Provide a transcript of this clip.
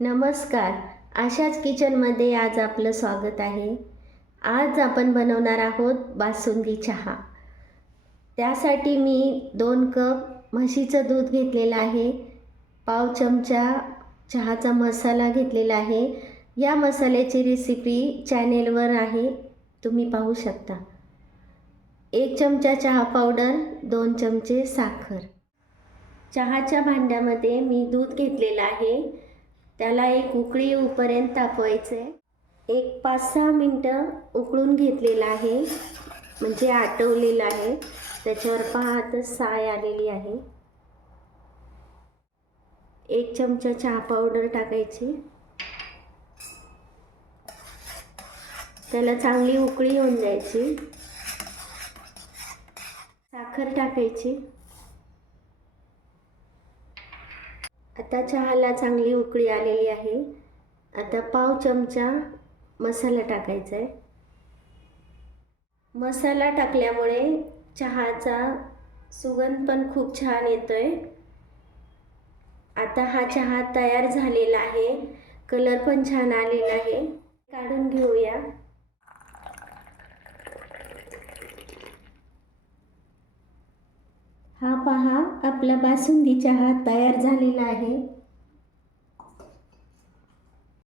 नमस्कार. आशाच किचनमध्ये आज आपलं स्वागत आहे. आज आपण बनवणार आहोत बासुंदी चहा. त्यासाठी मी 2 कप म्हशीचं दूध घेतलेलं आहे. पाव चमचा चहाचा मसाला घेतलेला आहे. या मसाल्याची रेसिपी चॅनेलवर आहे, तुम्ही पाहू शकता. 1 चमचा चहा पावडर, 2 चमचे साखर. चहाच्या भांड्यामध्ये मी दूध घेतलेलं आहे. त्याला एक उकळी येऊपर्यंत तापवायचं आहे. एक 5-6 मिनटं उकळून घेतलेलं आहे, म्हणजे आटवलेलं आहे. त्याच्यावर पहा आता साय आलेली आहे. 1 चमचा चहा पावडर टाकायची. त्याला चांगली उकळी येऊन द्यायची. साखर टाकायची. आता चहाला चांगली उकळी आलेली आहे. आता पाव चमचा मसाला टाकायचा आहे. मसाला टाकल्यामुळे चहाचा सुगंध पण खूप छान येतोय. आता हा चहा तयार झालेला आहे. कलर पण छान आलेला आहे. काढून घेऊया. हा पहा, आपला बासुंदी चहा तयार झालेला आहे.